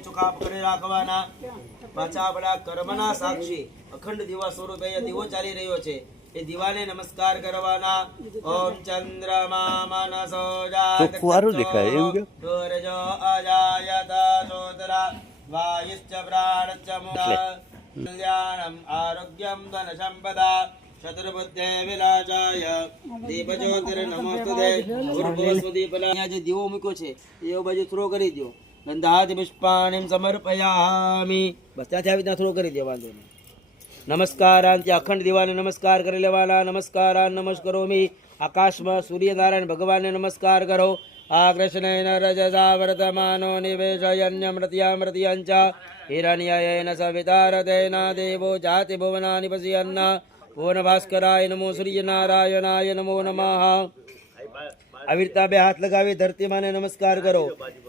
ચોખા પકડી રાખવાના પાછા આપણા કર્મના સાક્ષી અખંડ દીવા સ્વરૂપે દીવો ચાલી રહ્યો છે એ દીવાને નમસ્કાર કરવાના ઓમ ચંદ્રમા મનસો જાતકચ્છો સૂરજો અજાયત સોદરા વાયુશ્ચ પ્રાણશ્ચ કલ્યાણમ આરોગ્યમ ધન સંપદા શત્રુબુદ્ધે વિલાસાય દીપજ્યોતિર નમોસ્તુતે ગુરુભવસ્વદીપલા જે દીવો મૂક્યો છે એ બાજુ થ્રો કરી દો ગંધાદિ પુષ્પાણિ સમર્પયામિ બસ ત્યાંથી આવી ત્યાં થ્રો કરી દો વાંધો નહીં નમસ્કારાન ત્યાં અખંડ દીવાને નમસ્કાર કરી લેવાના નમસ્કારાન નમસ્કરોમિ આકાશમાં સૂર્યનારાયણ ભગવાનને નમસ્કાર કરો આ કૃષ્ણેન રજસા વર્તમાનો નિવેશયન્યમૃત્યામૃત્યંચ હિરણ્યયેન સવિતારતેના દેવો જાતિ ભુવનાનિ પશ્યન્ન ઓન ભાસ્કરાય નમો સૂર્યનારાયણાય નમો નમઃ અવિરતા બે હાથ લગાવી ધરતીમાને નમસ્કાર કરો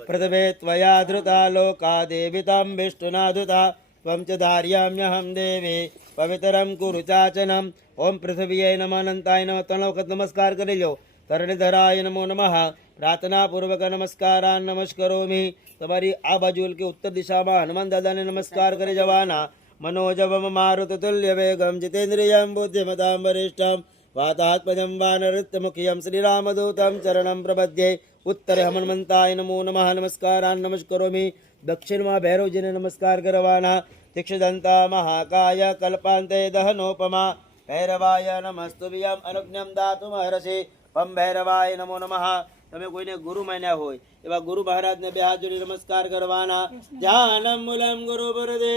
પ્રથમે ત્વયા ધૃતા લોકા દેવિતામ વિષ્ણુના ધૃતા ત્વં ચ ધાર્યામ્યહમ દેવે પવિત્રમ કુરુ ચાચનમ ઓમ પૃથ્વીએ નમઃ અનંતાય નમઃ 3 વખત નમસ્કાર કરી લો તરણધરાય નમો નમઃ પ્રાર્થના પૂર્વક નમસ્કારાન નમસ્કરોમિ તમારી આ બાજુ કે ઉત્તર દિશામાં હનુમાન દાદાને નમસ્કાર કરી જવાના मनोजवम मारुत तुल्य वेगम जितेन्द्रियं बुद्धिमतां वरिष्ठं वातात्मजं वानरृत्यमुखियं श्रीरामदूतं चरणं प्रपद्ये उत्तरे हनुमन्ताय नमो नमः नमस्कारान् नमस्करोमि दक्षिण में भैरवजी ने नमस्कार करवाना तीक्षदंता महाकाय कल्पांते दहनोपमा भैरवाय नमस्तुभ्यं अनुज्ञं दातुं महर्षि पं भैरवाय नमो नमः તમે કોઈને ગુરુ માન્યા હોય એવા ગુરુ મહારાજને બે હાથ જોડી નમસ્કાર કરવાના ધ્યાનમ મૂલમ ગુરુ બુરદે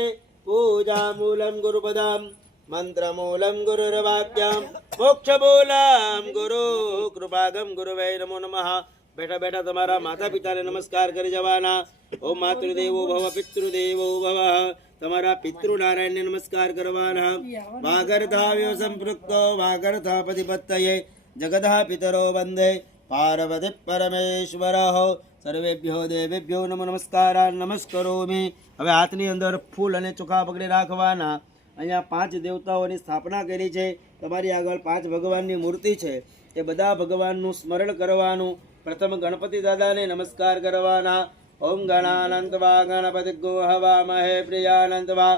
पूजा मूलम गुरुपदम मंत्र मूलम गुरुर्वाक्यम मोक्ष मूलम गुरु कृपागम गुरुवे नमो नमः बैठा बैठा तुम्हारा माता पिता ने नमस्कार कर जवाना ओम मातृदेवो भव पितृदेवो भव तुम्हारा पितृ नारायण ने नमस्कार करवाना वागर्धाव्यो संपृक्तो वागर्धापतिपत्तये जगदः पितरो वंदे पार्वती परमेश्वर सर्वेभ्यो देवेभ्यो नमो नमस्कारान् नमस्करोमि હવે હાથની અંદર ફૂલ અને ચોખા પકડી રાખવાના અહીંયા 5 દેવતાઓની સ્થાપના કરી છે તમારી આગળ 5 ભગવાનની મૂર્તિ છે એ બધા ભગવાનનું સ્મરણ કરવાનું પ્રથમ ગણપતિ દાદાને નમસ્કાર કરવાના ઓમ ગણાનંતવા ગણપતિ ગો હવામહે પ્રિયાનંતવા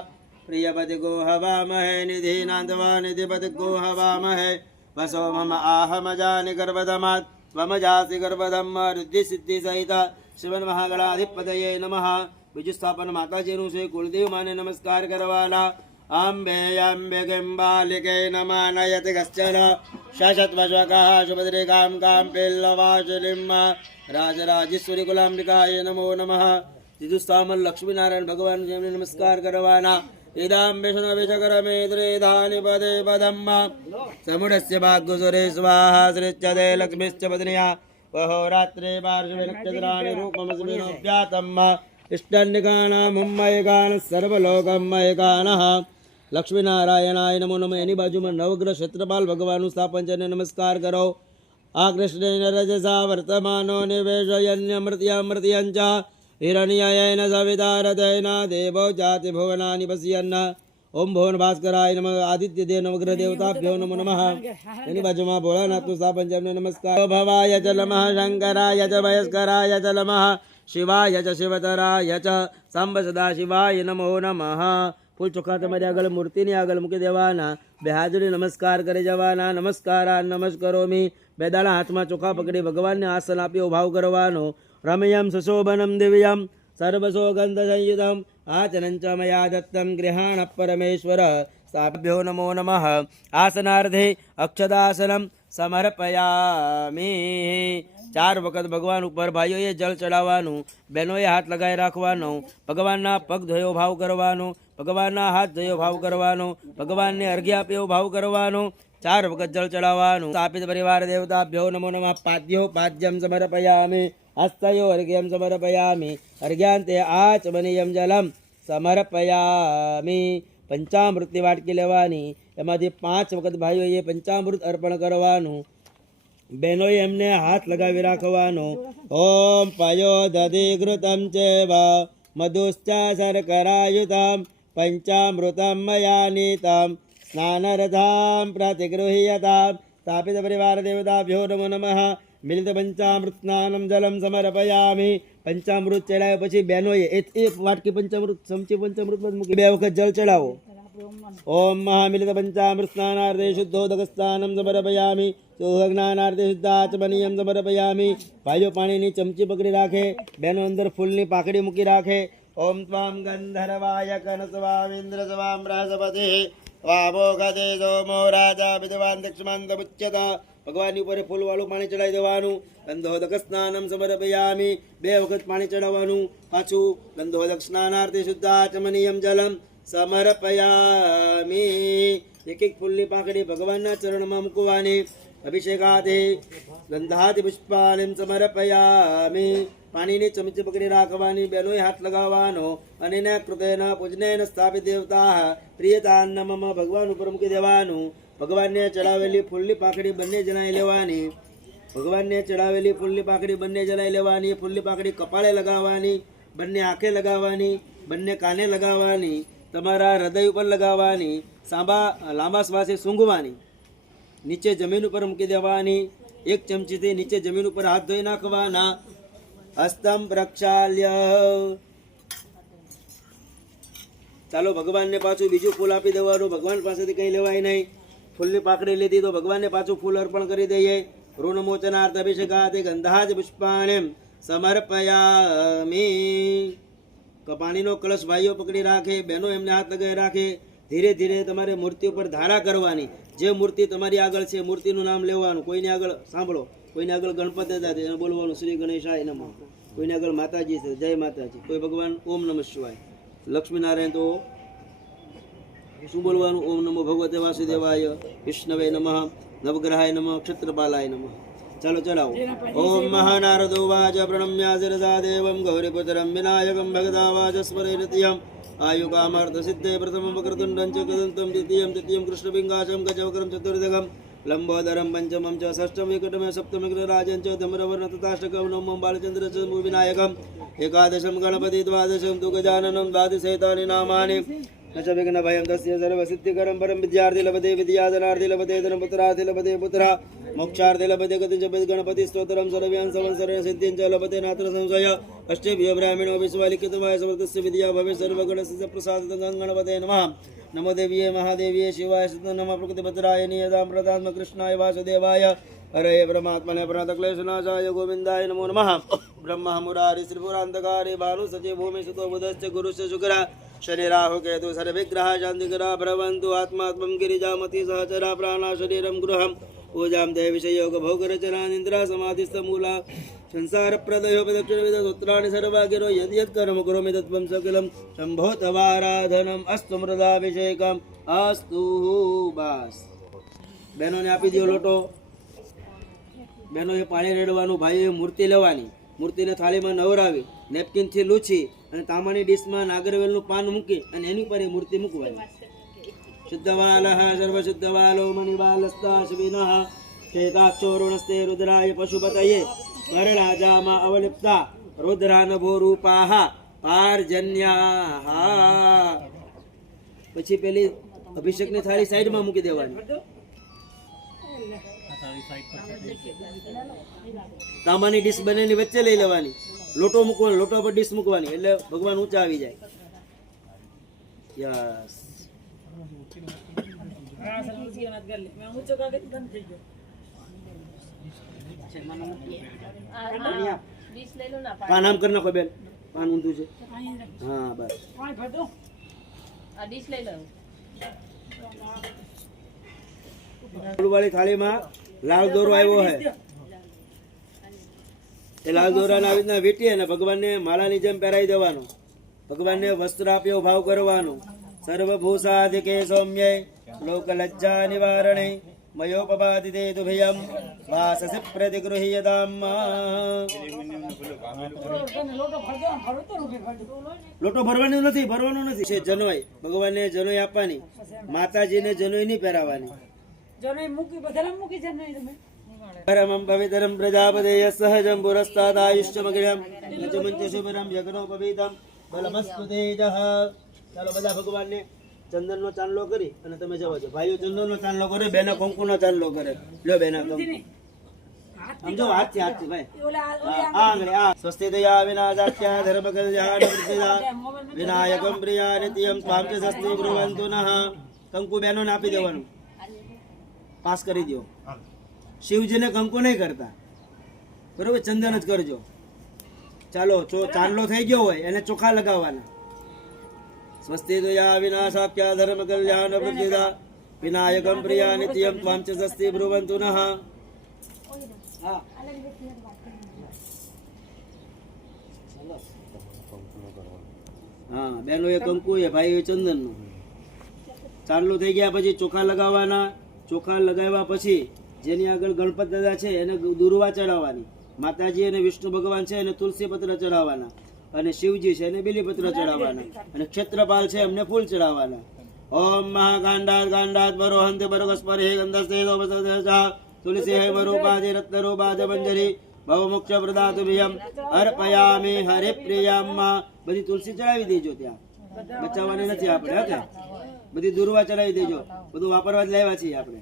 પ્રિયપતિ ગો હવામહે નિધિનાંતવા નિધિપતિ ગો હવામહે વસો મમ આહમજાનિ ગર્ભધમાત ત્વમજાસી ગર્ભધમ રુદ્ધિ સિદ્ધિ સહિત શિવન મહાગણાધિપતયે નમઃ બીજું સ્થાપન માતાજીનું છે કુળદેવ માને નમસ્કાર કરવાના અંબે અંબે ગંબાલિકે નમાનયતિ કશ્ચન શશત્વશ્વકઃ સુભદ્રિકામ કામ પેલ્લવાચલિમ્મા રાજરાજેશ્વરી કુલાંબિકાય નમો નમઃ ત્રીજું સ્થાપન લક્ષ્મીનારાયણ ભગવાન જેમને નમસ્કાર કરવાના इदां विष्णुविचकरमेद्रेधानि पदे पदम् समुडस्य भाग्यसुरे स्वाहा सृच्यते लक्ष्मीश्च पत्न्या वहोरात्रे पार्श्वे नक्षत्राणि रूपमस्मिनोऽभ्यातम् इष्टन्निकानां मुम्मयकानः सर्वलोकमयकानः लक्ष्मीनारायणाय नमो नमः एनी बाजुमां नवग्रह क्षेत्रपाल भगवानનું સ્થાપન છે નમસ્કાર કરો આ કૃષ્ણેન રજસા વર્તમાનો નિવેશયન્યમૃત્યામૃત્યંચ हिरण्ययेन सवितारतेन देवो जाति भुवनानि पश्यन् ओम भुवन भास्कराय नमः आदित्य देव नवग्रह देवताभ्यो नमो नमः एनी बाजुमां भोलानाथનું સ્થાપન છે નમસ્કાર भवाय च नमः शंकराय च वयस्कराय च नमः शिवाय च शिवतराय च सांब सदा शिवाय नमो नमः फूल ચોખા તમારી આગળ મૂર્તિની આગળ મૂકી દેવાના બે હાથ જોડી નમસ્કાર કરી જવાના નમસ્કારાન નમસ્કરોમિ બે દાણા હાથમાં ચોખા પકડી ભગવાનને આસન આપી ઉભાવ કરવાનો रमयं सुशोभनं दिव्यं सर्वसौगन्ध संयुतं आचनं च मया दत्तं गृहाण परमेश्वर साभ्यो नमो नमः आसनार्थे अक्षदासनं समर्पयामि 4 વખત ભગવાન ઉપર ભાઈઓએ જળ ચડાવવાનું બહેનોએ હાથ લગાવી રાખવાનો ભગવાનના પગ ધોયો ભાવ કરવાનો ભગવાનના હાથ ધોયો ભાવ કરવાનો ભગવાનને અર્ઘ્ય આપ્યો ભાવ કરવાનો 4 વખત જળ ચડાવવાનું સ્થાપિત પરિવાર દેવતાભ્યો નમો નમઃ પાદ્યો પાદ્યમ સમર્પયામિ हस्तयो अर्घ्यं समर्पयामि अर्घ्यान्ते आचमनीयं जलं समर्पयामि पंचामृतની વાટકી લેવાની એમાંથી 5 વખત ભાઈઓએ પંચામૃત અર્પણ કરવાનું બહેનોએ એમને હાથ લગાવી રાખવાનો ઓમ પયો દધિઘૃતમ ચેવ મધુશ્ચ શર્કરાયુતમ પંચામૃતમ મયા નીતમ સ્નાનરથામ પ્રતિગૃહ્યતામ સ્થાપિત પરિવાર દેવતાભ્યો નમો નમઃ મિલિત પંચામૃત સ્નાનમ જલમ સમર્પયામિ. પંચામૃત ચડાવ્યા પછી બહેનોએ એક વાટકી પંચામૃત ચમચી પંચામૃત મૂકી 2 વખત જળ ચડાવો. ઓમ મહામિલિત પંચામૃત સ્નાનાર્થે શુદ્ધોદક સ્નાનમ સમર્પયામિ. ચોહજ્ઞાનાર્થે શુદ્ધાચમનીયમ સમર્પયામિ. ભાઈઓ પાણીની ચમચી પકડી રાખે, બહેનો અંદર ફૂલની પાકડી મૂકી રાખે. ઓમ ત્વામ ગંધર્વાય કનસ્વામિન્દ્ર સ્વામ બૃહસ્પતિ વામોગતે સોમો રાજા વિદ્વાન દક્ષમંત ઉચ્યત. ભગવાનની ઉપર ફૂલવાળું પાણી ચડાવી દેવાનું. ગંધોદક સ્નાનમ સમર્પયામિ. 2 વખત પાણી ચડાવવાનું. પાછું ગંધોદક સ્નાનાર્થે શુદ્ધાચમનીયમ જલમ સમર્પયામિ. એક ફૂલની પાકડી ભગવાનના ચરણમાં મૂકવાની. અભિષેકાદે ગંધાદિ પુષ્પાલિમ સમર્પયામિ. પાણીની ચમચી પકડી રાખવાની, બેનોએ હાથ લગાવવાનો. અને કૃતેન પૂજનેન સ્થાપિત દેવતા પ્રિયતાન મમ. ભગવાન ઉપર મૂકી દેવાનું. ભગવાનને ચડાવેલી ફૂલની પાકડી બંને જણાઈ લેવાની. ભગવાનને ચડાવેલી ફૂલની પાકડી બંને જણાઈ લેવાની. ફૂલની પાકડી કપાળે લગાવવાની, બંને આંખે લગાવવાની, બંને કાને લગાવવાની, તમારા હૃદય ઉપર લગાવવાની. લાંબા શ્વાસે સૂંઘવાની. નીચે જમીન ઉપર મૂકી દેવાની. 1 ચમચીથી નીચે જમીન ઉપર હાથ ધોઈ નાખવાના. હસ્તમ પ્રક્ષાલ્ય. ચાલો ભગવાનને પાછું બીજું ફૂલ આપી દેવાનું. ભગવાન પાસેથી કંઈ લેવાય નહીં. ફૂલની પાકડી લીધી તો ભગવાનને પાછું ફૂલ અર્પણ કરી દઈએ. ઋણમોચનાર્થ અભિષેકાદે ગંધાદિ પુષ્પાણિ સમર્પયામિ. પાણીનો કળશ ભાઈઓ પકડી રાખે, બહેનો એમને હાથ લગાવી રાખે. ધીરે ધીરે તમારે મૂર્તિ ઉપર ધારા કરવાની. જે મૂર્તિ તમારી આગળ છે મૂર્તિનું નામ લેવાનું. કોઈની આગળ સાંભળો, કોઈને આગળ ગણપતિ હતા એને બોલવાનું શ્રી ગણેશાય નમઃ. કોઈને આગળ માતાજી છે જય માતાજી. કોઈ ભગવાન ઓમ નમઃ શિવાય. લક્ષ્મીનારાયણ તો શું બોલવાનું? ઓમ નમો ભગવતે વાસુદેવાય, વિષ્ણવે નમઃ, નવગ્રહાય નમઃ, ક્ષત્રપાલાય નમઃ. ચાલો ચલાવો. ઓમ મહાનારદો વાચ પ્રણમ્યા શિરસા દેવમ ગૌરીપુત્રમ વિનાયકમ ભગતા વાચ સ્મરેરતિયમ આયુકામાર્થ સિદ્ધે પ્રથમમ વક્રતુંડં ચ કદંતમ દ્વિતીયમ કૃષ્ણપિંગાશમ ગજવક્રમ ચતુર્દગમ લંબોદરમ પંચમમ ચ ષષ્ઠમ વિકટમ સપ્તમ વિઘ્નરાજં ચ ધમ્રવર્ણ તથાષ્ટકમ નવમં બાલચંદ્ર ચ વિનાયકમ એકાદશમ ગણપતિ દ્વાદશમ તુ ગજાનનમ દ્વાદશૈતાની નામાની ન ચ વિઘ્ન ભયં તસ્ય સર્વસિદ્ધિકરં પરમ વિદ્યાર્થી લભતે વિદ્યાધનાર્થી લભતે ધનપુત્રાર્થી લભતે પુત્રા મોક્ષાર્થી લભતે ગતિ જપત ગણપતિ સ્તોત્રમ સર્વ્યાન સંવત્સરેણ સિદ્ધિં ચ લભતે નાત્ર સંશય અષ્ટેભ્યો બ્રાહ્મણો વિશ્વાલિખિતવાય સમર્થસ્ય વિદ્યા ભવે સર્વગણસ્ય પ્રસાદિત ગણપતે નમઃ. નમો દેવીએ મહાદેવીએ શિવાય સત નમઃ પ્રકૃતિભદ્રાય નિયતામ પ્રદાત્મ કૃષ્ણાય વાસુદેવાય હરે પરમાત્મને પ્રાતક્લેશનાશાય ગોવિંદાય નમો નમઃ. બ્રહ્મા મુરારી શ્રીપુરાંતકારે ભાનુ સચિ ભૂમિ સુતો બુધશ્ચ ગુરુશ્ચ શુક્રા શનિ રાહુ કેતુ સર્વવિગ્રહ શાંતિકરા ભ્રવંતુ આત્માત્મં ગિરિજામતિ સહચરા પ્રાણા શરીરમ ગૃહમ પૂજામ દે વિષયોગ ભોગરચનાનિંદ્રા સમાધિસ્થ મૂલા સંસાર પ્રદયો પ્રદક્ષિણ વિદ સૂત્રાણિ સર્વાગિરો યદ યદ કર્મ કરોમિ તત્વં સકલમ શંભો તવારાધનમ અસ્તુ મૃદાભિષેકમ અસ્તુ. બસ બહેનોને આપી દો લોટો. બહેનોએ પાણી રેડવાનું, ભાઈઓએ મૂર્તિ લેવાની. મૂર્તિને થાળીમાં નવરાવી નેપકિનથી લૂછી અને તાંબાની ડીશમાં નાગરવેલનું પાન મૂકી અને એની ઉપર એ મૂર્તિ મૂકવાની. શુદ્ધવાલઃ સર્વશુદ્ધવાલો મણિવાલસ્તાશ્વિનઃ ચેતાક્ષોરુણસ્તે રુદ્રાય પશુપતયે કરણાજામાં અવલિપ્તા રુદ્રાનભો રૂપાઃ પાર્જન્યાઃ. પછી પેલી અભિષેકની થાળી સાઈડમાં મૂકી દેવાની. તાંબાની ડીશ બંનેની વચ્ચે લઈ લેવાની. લોટો મૂકવાનો, લોટો પર ડીશ મૂકવાની એટલે ભગવાન ઊંચા આવી જાય. યસ. પાન આમ કરી નાખો બેન, પાન ઊંધું છે. હા બસ. ફૂલવાળી થાળીમાં લાલ દોરો આવ્યો હે. એ લાલ દોરાને આવી રીતના વીંટી અને ભગવાનને માલાની જેમ પહેરાવી દેવાનો. ભગવાનને વસ્ત્ર આપ્યો ભાવ કરવાનો. સર્વભૂષાધિકે સૌમ્ય લોક લજ્જા નિવારણે મયોપપાદિતે તુભયમ વાસસી પ્રતિગૃહ્યતામ. લોટો ભરવાનો નથી, ભરવાનો નથી. છે જનોય. ભગવાનને જનોય આપવાની. માતાજીને જનોય નહીં પહેરાવાની. પરમં પવિત્રમ પ્રજાપતેય સહજં પુરસ્તાદાયુષ્યમગ્રહં નચમંચ શુભરમ યજ્ઞોપવીતમ બલમસ્તુ તેજઃ. ચાલો બધા ભગવાનને ચંદનનો ચાંદલો કરી અને તમે જવા દો. ભાઈઓ ચંદનનો ચાંદલો કરે, બેના કંકુનો ચાંદલો કરે. લ્યો બેના કંકુ. આમ જો હાથથી ભાઈ આ આંગળી આ સ્વસ્તિ દયા વિનાશાખ્યા ધર્મ કલ્યાણ વૃદ્ધિદા વિનાયકમ પ્રિયા નિત્યમ સ્વામ ચ સ્વસ્તિ બ્રુવંતુ નઃ. કંકુ બેનોને આપી દેવાનું, પાસ કરી દો. શિવજીને કંકુ નહીં કરતા, બરોબર, ચંદન જ કરજો. ચાલો ચાંદલો થઈ ગયો હોય એને ચોખા લગાવવાના. સ્વસ્તિ દયા વિનાશાખ્યા ધર્મ કલ્યાણ વૃદ્ધિદા વિનાયકમ પ્રિયા નિત્યમ ત્વામ ચ સ્વસ્તિ બ્રુવંતુ નઃ. હા બેનો એ કંકુ એ ભાઈ ચંદન નું. ચાંદલો થઈ ગયા પછી ચોખા લગાવવાના. ચોખા લગાવ્યા પછી જેની આગળ ગણપત દાદા છે એને દુર્વા ચડાવવાની. માતાજી અને વિષ્ણુ ભગવાન છે એને તુલસી પત્ર ચડાવવાના, અને શિવજી છે એને બીલીપત્ર ચડાવવાના, અને ક્ષેત્રપાલ છે એમને ફૂલ ચડાવવાના. ઓમ મહાગાંડાત ગાંડાત બરો હંતે બરોગસ્પર હે ગંધસ્તે દોપસદા તુલસી હે બરૂપાદે રત્નરૂપાદ મંજરી ભવ મોક્ષ પ્રદાતુ ભિયમ અર્પયામિ હરે પ્રિયમ્મા. બધી તુલસી ચડાવી દેજો, ત્યાં બચાવવાની નથી આપણે. ઓકે, બધી દુર્વા ચડાવી દેજો. બધું વાપરવા જ લાવ્યા છીએ આપણે.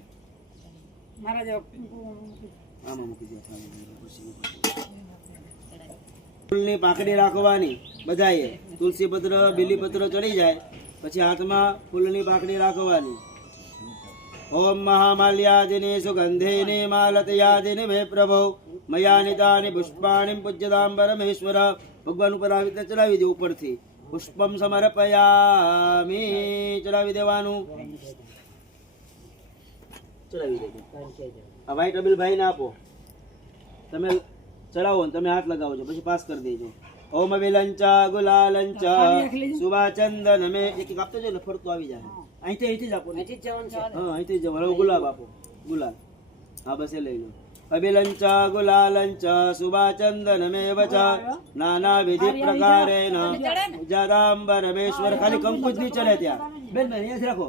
આમાં મૂકી દો. ફૂલની પાંખડી રાખવાની બધાએ. તુલસી પત્ર બીલીપત્ર ચડી જાય પછી હાથમાં ફૂલની પાંખડી રાખવાની. ઓમ મહામાલ્યાદિની સુગંધિની માલતયાદિની મે પ્રભો મયાનિતાની પુષ્પાણી પૂજ્યતામ પરમેશ્વર. ભગવાન ઉપર આવી રીતે ચડાવી દે ઉપરથી. પુષ્પમ સમર્પયામિ ચડાવી દેવાનું. ચડાવી દેજો. આ વ્હાઈટ અબીલ ભાઈને આપો, તમે ચડાવો ને તમે હાથ લગાવો છો, પછી પાસ કરી દેજો. ઓમ વિલંચા ગુલાલંચા સુભાચંદન મે. એક એક આપતો ને ફરતો આવી જાય. અહીંથી જ આપો. હા અહીંથી જ જવાનું. ગુલાબ આપો, ગુલાબ. હા બસ એ લઈ લો. અભિલંચા ગુલાલંચા સુભાચંદન મે વચા નાના વિધિ પ્રકારેણ જદાંબરમેશ્વર. ખાલી કંકુ જ નહીં ચડે ત્યાં. બેન બેન અહીંયા જ રાખો.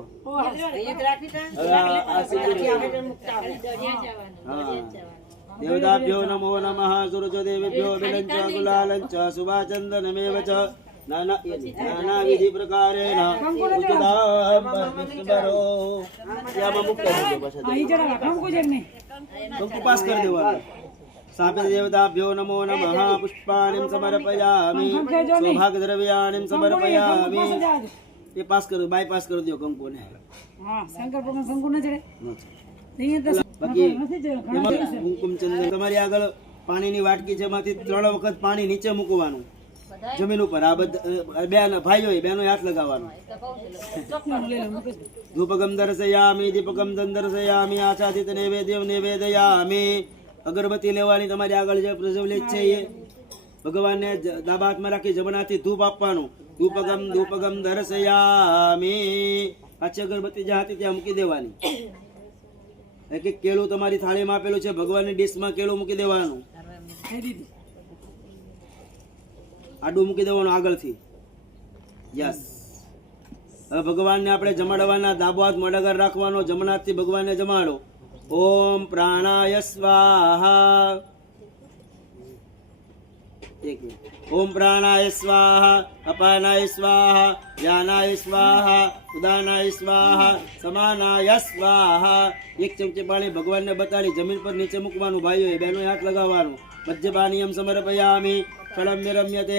દેવતાભ્યો નમો નમઃ. સૂરજો દેવેભ્યો વિલંચા ગુલાલંચા સુભાચંદન મે વચા નાના વિધિ પ્રકારેણ ઉજદાંબરો. યામાં મુક્ત થઈ ગયો. કંકુ પાસ કરી દેવાનું. સાપે દેવતાભ્યો નમો નમઃ. પુષ્પાણીમ સમર્પયામિ સૌભાગ્ય દ્રવ્યાણીમ સમર્પયામિ. એ પાસ કરો, બાયપાસ કરી દો કંકુને. બાકી કુમકુમ ચંદન તમારી આગળ પાણીની વાટકી છે, એમાંથી 3 વખત પાણી નીચે મૂકવાનું જમીન ઉપર. આ બધા બે ભાઈઓ બેનો હાથ લગાવવાનો. ધૂપગમ દર્શયામિ દીપકમ દર્શયામિ આચાદિત નૈવેદ્યમ નિવેદયામિ. અગરબત્તી લેવાની તમારી આગળ જે પ્રજ્વલિત છે એ ભગવાનને ડાબા હાથમાં રાખી જમણાથી ધૂપ આપવાનું. ધૂપગમ દર્શયામિ. પાછી અગરબત્તી જ્યાં હતી ત્યાં મૂકી દેવાની. એક એક કેળું તમારી થાળીમાં આપેલું છે, ભગવાનની ડીશમાં કેળું મૂકી દેવાનું. આડું મૂકી દેવાનું આગળથી. યસ. હવે ભગવાનને આપણે જમાડવાના. ડાબો હાથ મોઢા રાખવાનો, જમણા હાથથી ભગવાનને જમાડો. ઓમ પ્રાણાય સ્વાહા. ઓમ પ્રાણાય સ્વાહા અપાનાય સ્વાહા જ્ઞાનાય સ્વાહા ઉદાનાય સ્વાહા સમાનાય સ્વાહા. 1 ચમચી પાણી ભગવાનને બતાડી જમીન પર નીચે મૂકવાનું. ભાઈઓ બહેનો હાથ લગાવવાનું. મધ્યપાનીયમ સમર્પયામિ પ્રલમ્ય રમ્યતે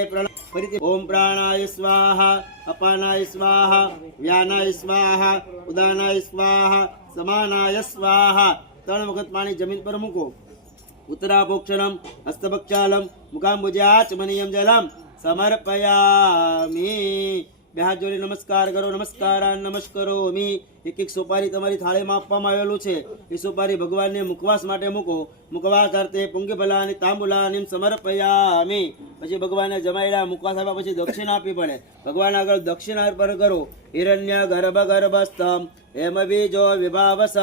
ફરીથી. ઓમ પ્રાણાય સ્વાહા અપાનાય સ્વાહા વ્યાનાય સ્વાહા ઉદાનાય સ્વાહા સમાનાય સ્વાહા. 3 વખત પાણી જમીન પર મૂકો. ઉત્તરાભોક્ષણમ હસ્તભક્ષાલમ મુખાંબુજાચમનીયમ જલમ સમર્પયામિ. બે હાથ જોડી નમસ્કાર કરો. નમસ્કારાન નમસ્કરોમિ. એક એક સોપારી તમારી થાળીમાં આપવામાં આવેલું છે. એ સોપારી ભગવાનને મુખવાસ માટે મૂકો. મુખવાસ અર્થે પુંગફલાની તાંબુલાની સમર્પયામિ. પછી ભગવાનને જમાડ્યા મુખવાસ આપ્યા પછી દક્ષિણા આપવી પડે. ભગવાન આગળ દક્ષિણા અર્પણ કરો. હિરણ્ય ગર્ભસ્થમ હેમ બીજો વિભાવસ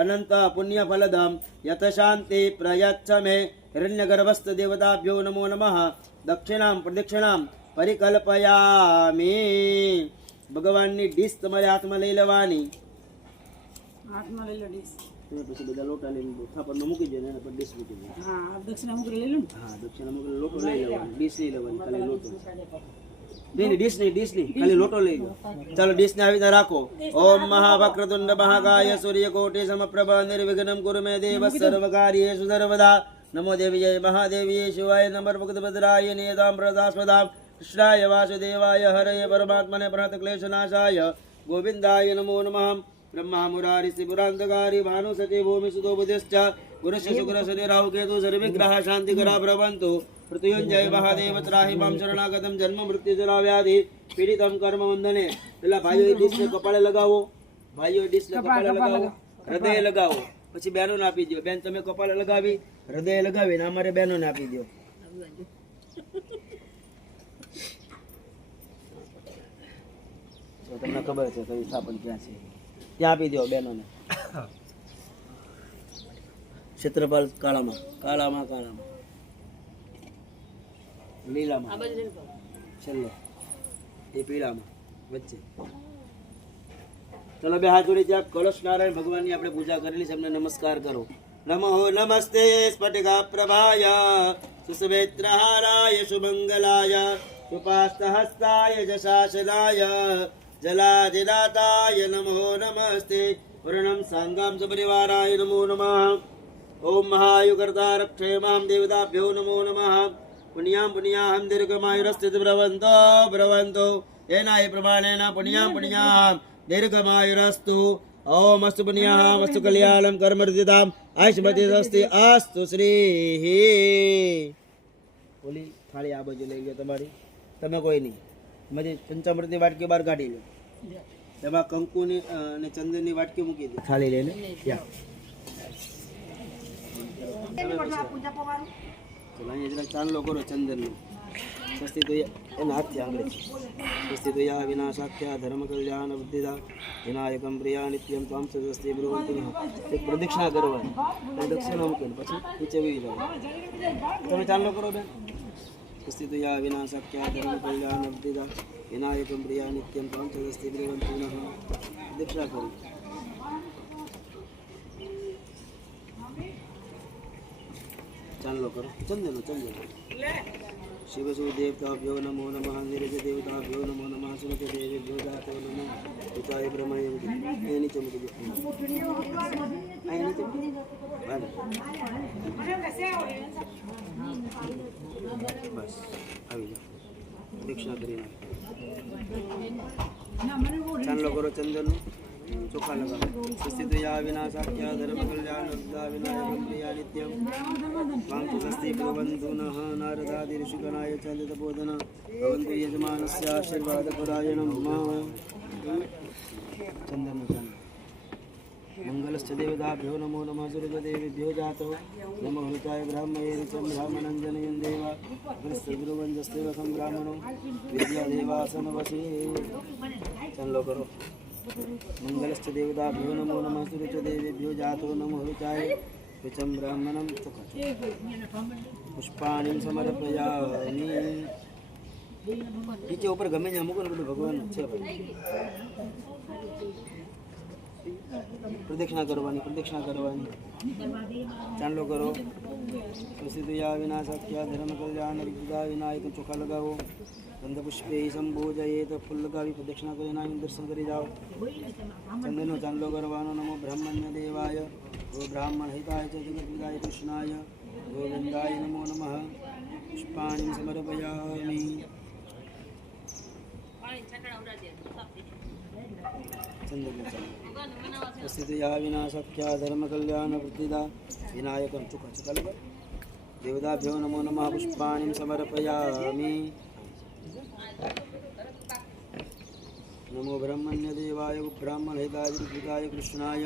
અનંત પુણ્ય ફલદમ યત શાંતિ પ્રયચ્છ મે. હિરણ્ય ગર્ભસ્થ દેવતાભ્યો નમો નમઃ. દક્ષિણામ પ્રદક્ષિણામ પરિકલ્પયામિ. ભગવાનની ડીશ તમારે હાથમાં લઈ લેવાની. હાથમાં લઈ લો ડીશ. તમે પછી બધા લોટા લઈને થાપરમાં મૂકી દો ને એના પર ડીશ મૂકી દો. હા દક્ષિણા મૂકી લઈ લો ને. હા દક્ષિણા મૂકી લોટો લઈ લેવાનો. ડીશ લઈ લેવાની, ખાલી લોટો. નહીં ડીશ નહીં ખાલી લોટો લઈ લો. ચાલો ડીશ ને આવી રીતે રાખો. ઓમ મહાવક્રતુંડ મહાકાય સૂર્યકોટિ સમપ્રભ નિર્વિઘ્નમ કુરુ મે દેવ સર્વકાર્યેષુ સર્વદા नमो देवीये महादेवीये शिवाय नमः भक्तभद्राय नियतां प्रदास्पदां कृष्णाय वासुदेवाय हरये परमात्मने प्रणतक्लेशनाशाय गोविन्दाय नमो नमः ब्रह्मा मुरारि त्रिपुरान्तकारी भानुसति भूमिसुतोपदिश्च गुरुश्च शुक्रशनि राहुकेतु सर्वविग्रह शान्तिकरा भ्रवन्तु मृत्युञ्जय महादेव त्राहि मां शरणागतं जन्म मृत्युजरा व्याधि पीडितं कर्म वंदने પેલા ભાઈઓ ડીશ ને કપાળે લગાવો ભાઈઓ ડીશ ને કપાળે લગાવો હૃદય લગાવો પછી બેનો ને આપી દો બેન તમે કપાળે લગાવી હૃદય લગાવીને અમારે બેનો ને આપી દો તો તમને ખબર છે કઈ સ્થાપન ક્યાં છે ત્યાં આપી દો બેનો ને ક્ષેત્રપાલ કાળામાં કાળામાં કાળામાં લીલામાં છેલ્લે એ પીળામાં વચ્ચે ચલો બે હાથ જોડી ત્યાં કળશ નારાયણ ભગવાનની આપણે પૂજા કરેલી છે એમને નમસ્કાર કરો નમો નમસ્તે સ્ફટિકા પ્રભાય સુસવેત્રહારાય સુમંગલાય સુપાસ્તહસ્તાય જશાસનાય જલાધિદાતાય નમો નમસ્તે વર્ણમ સાંગામ સપરિવારાય નમો નમઃ ઓમ મહાયુકર્તા રક્ષેમામ દેવતાભ્યો નમો નમઃ પુણ્યામ પુણ્યાહમ દીર્ઘમાયુરસ્થિત ભ્રવંતો ભ્રવંતો એના એ પ્રમાણેના પુણ્યામ પુણ્યાહમ દીર્ઘમાયુરસ્તુ ઓમ અસ્તુ પુણ્યાહમ અસ્તુ કલ્યાણમ કર્મર્જિતામ આયુષ્મતી સ્વસ્તિ અસ્તુ શ્રી બોલી થાળી આ બાજુ લઈ ગયો તમારી તમે કોઈ નહીં મધી પંચામૃતની વાટકી બહાર કાઢી લો તેમાં કંકુની અને ચંદનની વાટકી મૂકી દો થાળી લઈને ચલો અહીંયા જરા ચાંદલો કરો ચંદનનું સ્વસ્તિ તો એના હાથથી આંગળે સ્વસ્તિ તો યા વિનાશાખ્યા ધર્મ કલ્યાણ બુદ્ધિદા વિનાયકમ પ્રિયા નિત્યમ ત્વામ સ્વસ્તિ બ્રુવંતુ એક પ્રદક્ષિણા કરવાની દક્ષિણા મૂકીને પછી નીચે વી જાવ તમે ચાંદલો કરો બેન સ્વસ્તિ તો યા વિનાશાખ્યા ધર્મ કલ્યાણ બુદ્ધિદા વિનાયકમ પ્રિયા નિત્યમ ત્વામ સ્વસ્તિ બ્રુવંતુ દક્ષિણા કરી ચાંદલો કરો ચંદનો ચંદનો शिव शिव देवताभ्यो नमो नमः निरज देवताभ्यो नमो नमः सुरत देवेभ्यो जातो नमः पिताय ब्रह्माय ये नीचे मुझे बस આવી જાઓ દીક્ષા કરીને ચાંદલો કરો ચંદનનું ચોખા લગાવો સ્વસ્તિ યા વિનાશાખ્યા ધર્મ કલ્યાણ વિનાયકમ પ્રિયા નિત્યમ પાંચ સ્વસ્તિ ભવંતુ નઃ નારદાદિ ઋષિગણાય ચ તપોધન ભવન્તુ યજમાનસ્ય આશીર્વાદ પરાયણમ ચંદન મંગલશ્ચ દેવતાભ્યો નમો નમઃ સૂર્યદેવેભ્યો જાતો નમો હૃતાય બ્રાહ્મયે ઋચમ બ્રાહ્મણંજનયં દેવા વૃસ્તગુરુવંજસ્તેવખમ બ્રાહ્મણો વિદ્યાદેવાસનવસે ચાંદલો કરો મંગલશ્ચ દેવતાભ્યો નમો નમઃ સૂર્યદેવેભ્યો જાતો નમો હૃતાય ऋचं ब्राह्मणं पुष्पाणिं समर्पयामि નીચે ઉપર ગમે ત્યાં મૂકો ને બધું ભગવાન છે પ્રદક્ષિણા કરવાની ચાંદલો કરો પ્રસિદ્ધયા વિનાશાખ્યા ધર્મ કલ્યાણ વિદ્યા વિનાયક ચોખા લગાવો ગંધપુષ્પે સંભોજયેત ફૂલ લગાવી પ્રદક્ષિણા કરીને દર્શન કરી જાઓ ચંદનનો ચાંદલો કરવાનો નમો બ્રાહ્મણ્ય દેવાય ગો બ્રાહ્મણ હિતાય ચ જગદ્વિદાય કૃષ્ણાય ગોવિંદાય નમો નમઃ પુષ્પાણિ સમર્પયામિ स्थितिया विनाशक्या धर्म कल्याण वृद्धिदा विनायकं चुका लगा देवताभ्यो नमो नमः पुष्पाणि समर्पयामि नमो ब्रह्मण्य देवाय ब्राह्मण हिताय ऋषिकाय कृष्णाय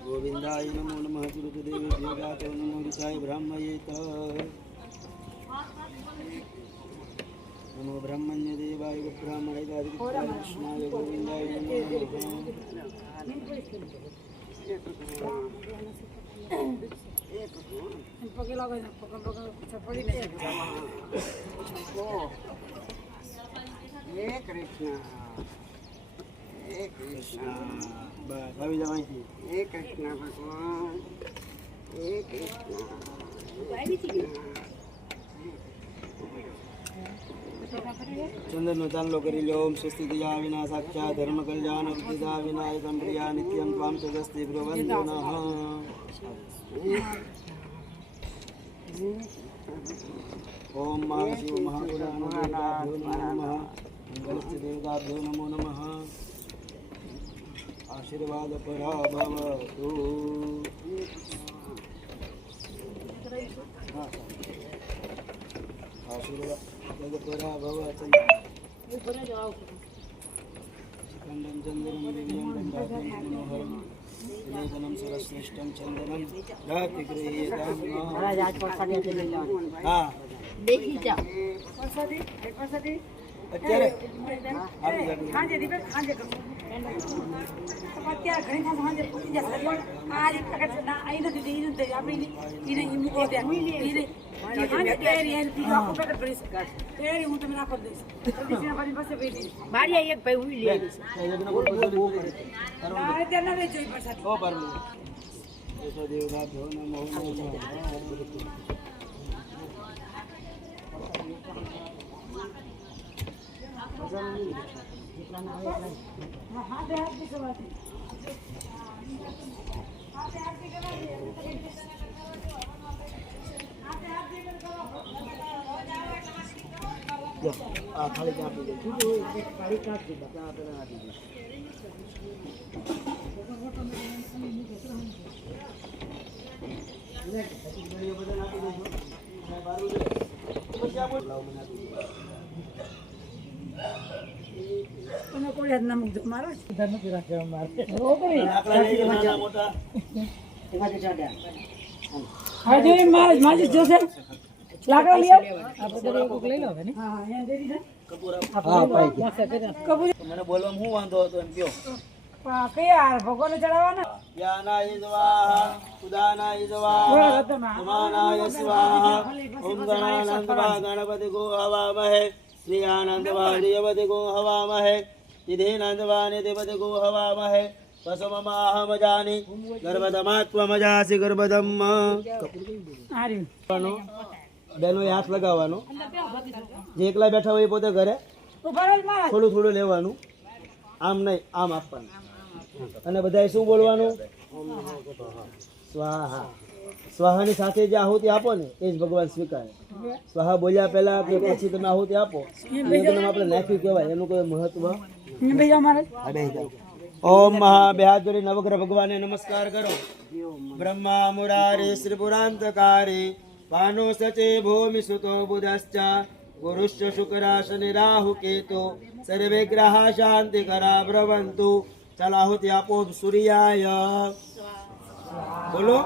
गोविंदाय नमो नमः गुरुदेवेभ्यो जातो नमो ऋषाय ब्राह्मयेत नमो ब्रह्मण्य देवाय ब्राह्मण हिताय कृष्णाय गोविंदाय नमो कृष्ण बस अभी जमाई थी हे कृष्ण भगवान हे कृष्ण चंदन चांदलो करी लो ओम स्वस्ति दिया विनाशाख्या धर्म कल्याण विद्या विनायकं प्रिया नित्यं त्वां सदस्ति ब्रवन्तु नः ओम महाशिव महापुराणाभ्यो नमः मंगलस्य देवताभ्यो नमो नमः आशीर्वाद परा भवतु आशीर्वाद परा भवतु खंडं चंद्रं दिव्यं गंगाधरं मनोहरं लेखनं सरश्रेष्ठं चंदनं रातिगृह्यतां महाराज आज प्रसादी આપી લઈ જવાનું. हाँ દેખી જાઓ. અત્યારે સાંજે દીપે સાંજે કરું અત્યારે ઘણી થાય સાંજે પૂછી જશે આ એક પ્રકાર ના આઈ નથી ઈ નથી આપણે ઈને ઈ મૂકો દે ઈને સાંજે કેરી એન તી આખો પેટ ભરી શકાય કેરી હું તમને નાખો દઈશ દીસીના પાણી પાસે બેઠી મારી એક ભાઈ ઉઈ લે. આ અત્યારે ના જોઈ પ્રસાદ ओ परम देवताभ्यो नमो नमः હાથે હાથ થી કરવાથી હાથે હાથ થી કરવાથી आ खाली क्या आपी दे ખાલી કાઢ દીધા. क्या आपने आपी दे वीडियो बदल आपी दे मैं बारू दे પછી આપો લાવ મને આપી દે તમે કોઈ હાથ ના મૂકજો મારો ધર નથી રાખવા મારે. આકડા લઈ નાના મોટા એમાંથી ચાડ્યા. હા જો મારે માજી જોશે લાકડા લઈ આવ આપણે તો કોક લઈ લો હવે ને. હા અહીંયા દેરી છે કપૂર હા પાઈ ગયા. કબૂલ મને બોલવામાં હું વાંધો હતો એમ કયો કયા ભગવાનને ચડાવવાના યાનાય સ્વાહા ઉદાનાય સ્વાહા ઉમાનાય સ્વાહા ઓમ ગણાનંદવા ગણપતિ ગો હવામહે શ્રી આનંદવા દેવતિ ગો હવામહે નિધેનંદવા નિધિપતિ ગો હવામહે વસમમાહમજાની ગર્ભદમાત્વમજાસી ગર્ભદમ હારી બેનો હાથ લગાવવાનો જે એકલા બેઠા હોય એ પોતે ઘરે ઉભા રહો મારા થોડું થોડું લેવાનું આમ નહીં આમ આપવાનું અને બધાએ શું બોલવાનું સ્વાહા સ્વાહાની સાથે જે આહુતિ આપો ને એ જ ભગવાન સ્વીકારે સ્વાહા બોલ્યા પહેલા કે પછી તમે આહુતિ આપો એ તમે આપણે નાખ્યું કહેવાય એનું કોઈ મહત્વ બે જાઓ મારા આ બેસી જાઓ. ઓમ મહા બે હાથ જોડી નવગ્રહ ભગવાનને નમસ્કાર કરો બ્રહ્મા મુરારે શ્રીપુરાંતકારે પાનો સચે ભૂમિ સુતો બુધશ્ચ ગુરુશ્ચ શુક્રા શનિ રાહુ કેતુ સર્વે ગ્રહા શાંતિ કરા ભ્રવંતુ ચાલો આહુતિ આપો સૂર્યાય બોલો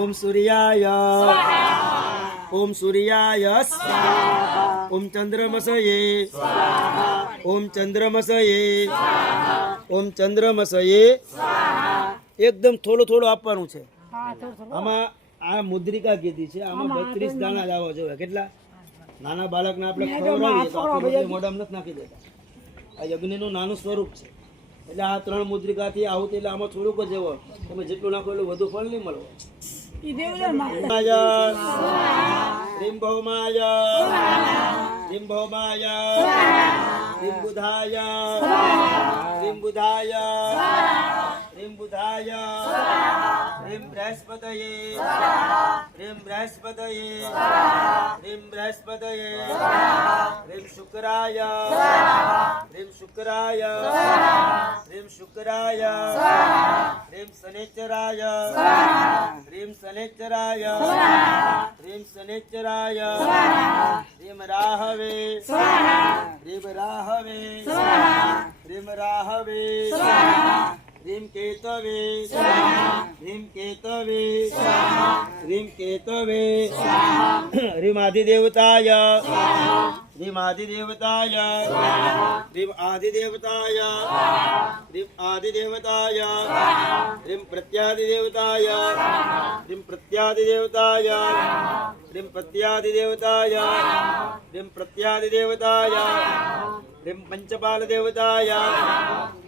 ઓમ સૂર્યાય ઓમ સૂર્યાય ઓમ ચંદ્રમસયે ઓમ ચંદ્રમસયે ઓમ ચંદ્રમસયે એકદમ થોડું થોડું આપવાનું છે હા થોડું થોડું આમાં આ મુદ્રિકા કીધી છે આમાં 32 દાણા જ આવવા જોઈએ કેટલા નાના બાળકને આપણે ખવડાવીએ તો આખી રોટલી મોઢામાં નથી નાખી દેતા આ યજ્ઞનું નાનું સ્વરૂપ છે એટલે આ 3 મુદ્રિકાથી આહુતિ એટલે આમાં થોડુંક જ એવો તમે જેટલું નાખો એટલું વધુ ફળ નહીં મળે ઈ દેવદર માં રીમ ભૌમાય રીમ ભૌમાય રીમ બુધાય રીમ બુધાય રીમ બુધાય રીમ બૃહસ્પતયે રીમ બૃહસ્પતયે રીમ બૃહસ્પતયે રીમ શુક્રાય રીમ શુક્રાય રીમ શુક્રાય રીમ શનિચરાય રીમ શનિચરાય રીમ શનિચરાય રીમ રાહવે રીમ રાહવે રીમ રાહવે રીમ કેતવે રીમ કેતવે રીમ કેતવે રીમ આદિદેવતાય રીમ આદિદેવતાય રીમ આદિદેવતાય રીમ આદિદેવતાય રીમ પ્રત્યાદિદેવતાય રીમ પ્રત્યાદિદેવતાય રીમ પ્રત્યાદિદેવતાય રીમ પ્રત્યાદિદેવતાય ह्रीं पंचबालदेवताय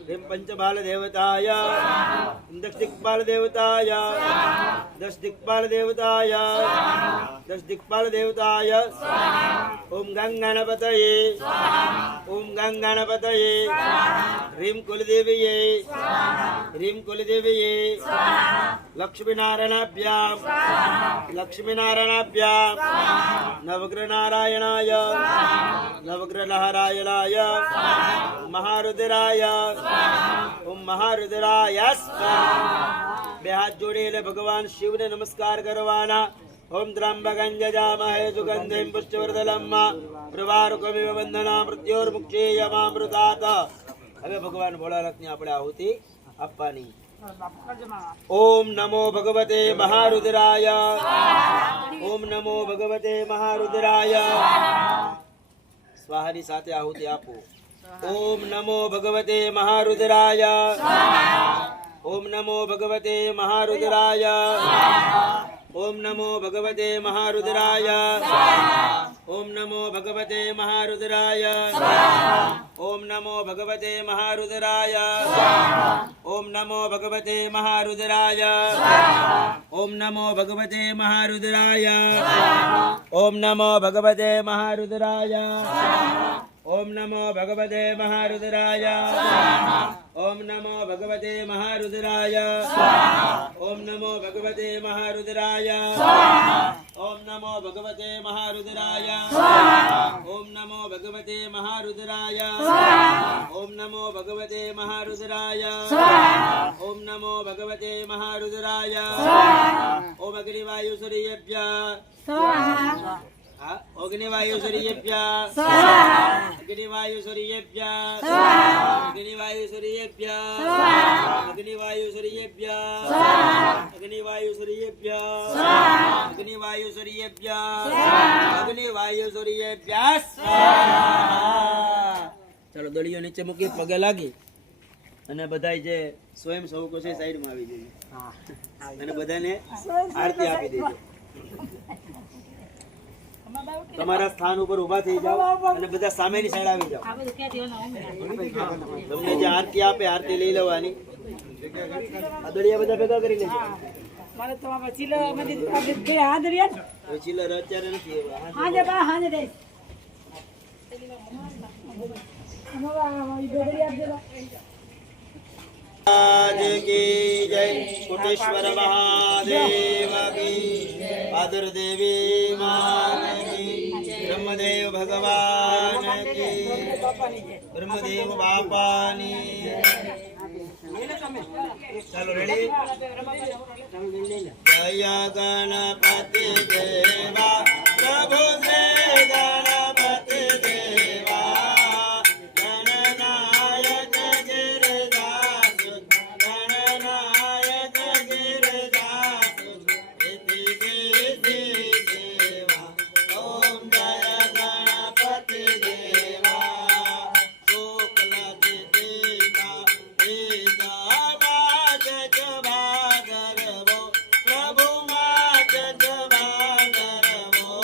ह्रीं पंचबालदेवताय दशदिक्पालदेवताय दशदिक्पालदेवताय दशदिक्पालदेवताय ओम गंगणपतये ओम गंगणपतये ह्रीं कुलदेवीये ह्रीं कुलदेवीये लक्ष्मीनारायणाभ्यां लक्ष्मीनारायणाभ्यां नवग्रहनारायणाय नवग्रहनारायणाय महारुद्राय ओम महारुद्राय બે હાથ જોડી એટલે ભગવાન શિવને નમસ્કાર કરવાના ઓમ ત્રંબકં જજામહે સુગંધિં પુષ્ટિવર્ધનમ પ્રવારુકમિવ બંધના મૃત્યોર્મુક્ષેયમામૃતાત. હવે ભગવાન ભોળાનાથની આપણે આહુતિ આપવાની. ઓમ નમો ભગવતે મહારુદ્રાય ઓમ નમો ભગવતે મહારુદ્રાય. સ્વાહાની સાથે આહુતિ આપો. ઓમ નમો ભગવતે મહારુદ્રાય ओम नमो भगवते महारुद्राय ओम नमो भगवते महारुद्राय ओम नमो भगवते महारुद्राय ओम नमो भगवते महारुद्राय ओम नमो भगवते महारुद्राय ओम नमो भगवते महारुद्राय ओम नमो भगवते महारुद्राय ओम नमो भगवते महारुद्राय ओम नमो भगवते महारुद्राय ओम नमो भगवते महारुद्राय ओम नमो भगवते महारुद्राय ओम नमो भगवते महारुद्राय ओम नमो भगवते महारुद्राय ओम नमो भगवते महारुद्राय ओम अग्निवायु सूर्येभ्यः अग्निवायु सूर्येभ्यः अग्निवायु सूर्येभ्यः अग्निवायु सूर्येभ्यः अग्निवायु सूर्येभ्यः अग्निवायु सूर्येभ्यः अग्निवायु सूर्येभ्यः अग्निवायु सूर्येभ्यः. ચાલો દળીઓ નીચે મૂકી પગે લાગી અને બધાય જે સ્વયં સેવકો છે સાઈડમાં આવી જઈએ અને બધાને આરતી આપી દેજો. તમારા સ્થાન ઉપર ઉભા થઈ જાઓ અને બધા સામેની સાઈડ આવી જાઓ. તમને જે આરતી આપે આરતી લઈ લેવાની. આદળિયા બધા ભેગા કરી લેજો. મારે તો આમાં ચીલા માંથી આપણે બે હાજરિયા હવે ચિલ્લર અત્યારે નથી. હાજે બા હાજે દે અમારા ઈ બેડરિયા દેલો आज की जय कोटेश्वर महादेव की आदर देवी मान की ब्रह्मदेव भगवान की ब्रह्मदेव बापानी. चलो रेडी. जय गणपति देवा प्रभु श्री गणपति देवा गणनायक गिरिजास गणनायक गिरिजास इति सिद्धि देवा ओम जय गणपति देवा शुक्ल तिथिका वेदा माच भागरवो प्रभु माच भागरवो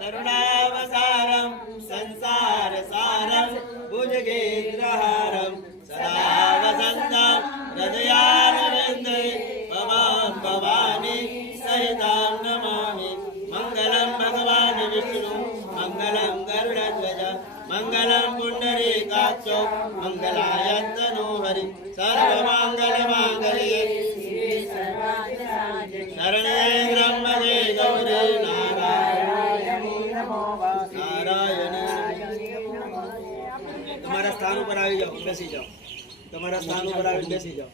करुणावसारं संसारसारं भुजगेन्द्रहारं सदा वसन्तं हृदयारविन्दे भवां भवानी सहितां नमामि मङ्गलं भगवान् विष्णु मङ्गलं गरुडध्वज मङ्गलं पुण्डरीकाक्षो मङ्गलाय तनोहरि सर्वमङ्गलमाङ्गल्ये शरणे त्र्यम्बके गौरी नारायणी તમારા સ્થાન ઉપર આવી જાઓ, બેસી જાઓ. તમારા સ્થાન ઉપર આવીને બેસી જાઓ.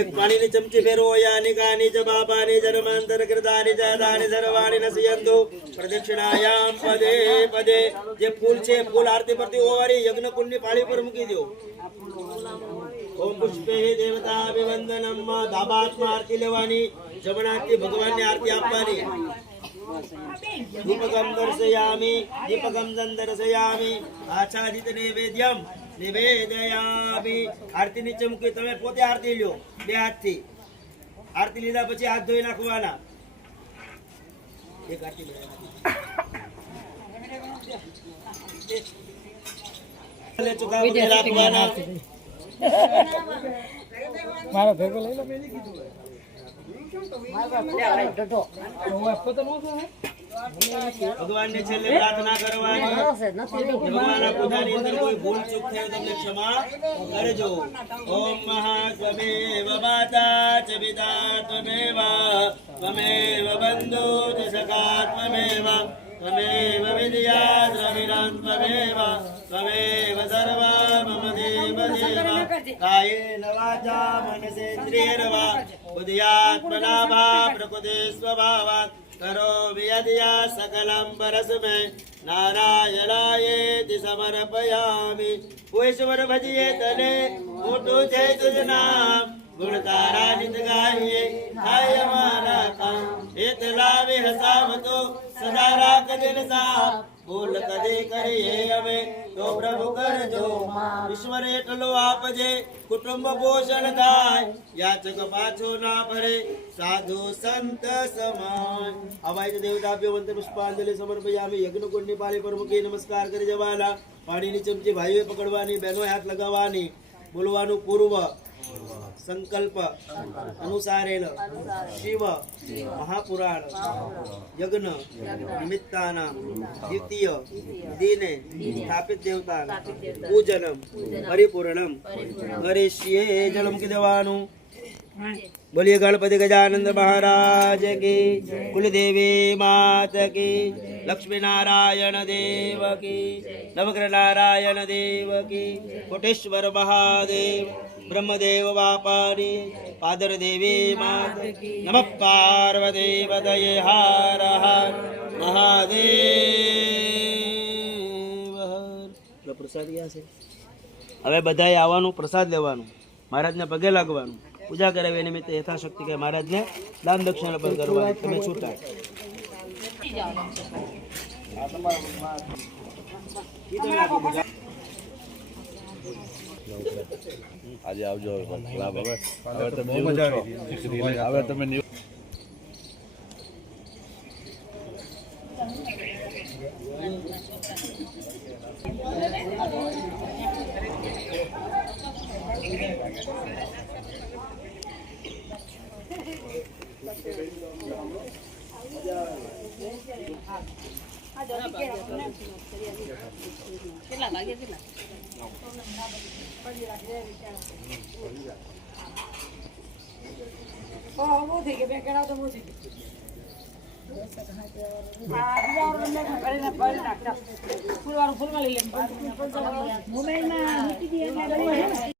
એક પાણીની ચમચી ફેરવો. યાની કાની ચ બાપાની જન્માંતર કૃતાની ચ દાની સર્વાણી નશ્યંતુ પ્રદક્ષિણાયામ પદે પદે. જે ફૂલ છે ફૂલ આરતી પરથી ઓવારી યજ્ઞ કુંડની પાળી પર મૂકી દો. ઓમ પુષ્પે દેવતા અભિવંદનમ. ધાબાત્મા આરતી લેવાની, જમણાથી ભગવાનની આરતી આપવાની. દીપકમ દર્શયામિ દીપકમ દર્શયામિ આચ્છાદિત નૈવેદ્યમ નિવેદયામિ. આરતી નીચે મૂકી તમે પોતે આરતી લ્યો બે હાથથી. આરતી લીધા પછી હાથ ધોઈ નાખવાના. એક આરતી રાખવાના. મારો ભેગો લઈ લો. ભગવાનને છેલ્લે પ્રાર્થના કરવાની. ભગવાનના પૂજાની અંદર કોઈ ભૂલ ચૂક થઈ તમને ક્ષમા કરજો. ઓમ મહાત્મેવ માતા ચ પિતા ત્વમેવ ત્વમેવ બંધુ ચ સખા ત્વમેવ ત્વમેવ વિદ્યા દ્રવિણાં ત્વમેવ ત્વમેવ સર્વા મમ દેવ દેવ. કાયેન વાચા મનસેન્દ્રિયર્વા બુદ્ધ્યાત્મના ભા પ્રકૃતિ સ્વભાવાत् કરોમિ યદિયા સકલં પરસ્મૈ નારાયણાયેતિ સમર્પયામિ. ઈશ્વર ભજીએ તને મોટું છે તુજ નામ. ગુણ તારા નિત ગાઈએ થાય અમારા કામ. હેત લાવે હસાવતો સદા રાખજે ને સાથ. ભૂલ કદે કરીએ અમે તો પ્રભુ કરજો. ઈશ્વર એટલો આપજે કુટુંબ પોષણ થાય. યાચક પાછો ના ભરે સાધુ સંત સમાન. આવાય દેવતાભ્યો મંત્ર પુષ્પાંજલિ સમર્પયામિ. યજ્ઞ કુંડની પાળી પર મૂકી નમસ્કાર કરી જવાના. પાણીની ચમચી ભાઈઓએ પકડવાની, બહેનોએ હાથ લગાવવાની. બોલવાનું પૂર્વ સંકલ્પ અનુસારેણ શિવ મહાપુરાણ યજ્ઞ નિમિત્તાનામ દ્વિતીય દિને સ્થાપિત દેવતાના પૂજનમ પરિપૂર્ણમ કરીષ્યે. જલ મૂકી દેવાનું. બોલીએ ગણપતિ ગજાનંદ મહારાજ કી, કુલદેવી માત કી, લક્ષ્મી નારાયણ દેવ કી, નવગ્રહ નારાયણ દેવ કી, કોટેશ્વર મહાદેવ બ્રહ્મદેવ બાપાની પાદર દેવી માત. નમઃ પાર્વતી પતયે. હર હર મહાદેવ હર. પ્રસાદ ગયા છે. હવે બધાએ આવવાનું, પ્રસાદ લેવાનું, મહારાજને પગે લાગવાનું, પૂજા કરાવી. એ નિમિત્તે યથાશક્તિ કે મહારાજને દાન દક્ષિણા પણ કરવાની. તમે છૂટા. આજે આવજો. હવે તમે મજા આવે. તમે કેટલા વાગે કેટલા બહુ થઈ ગયા. બે કેળા તો બહુ થઈ ગયા. ફૂલવાળું ફૂલમાં લઈ લે.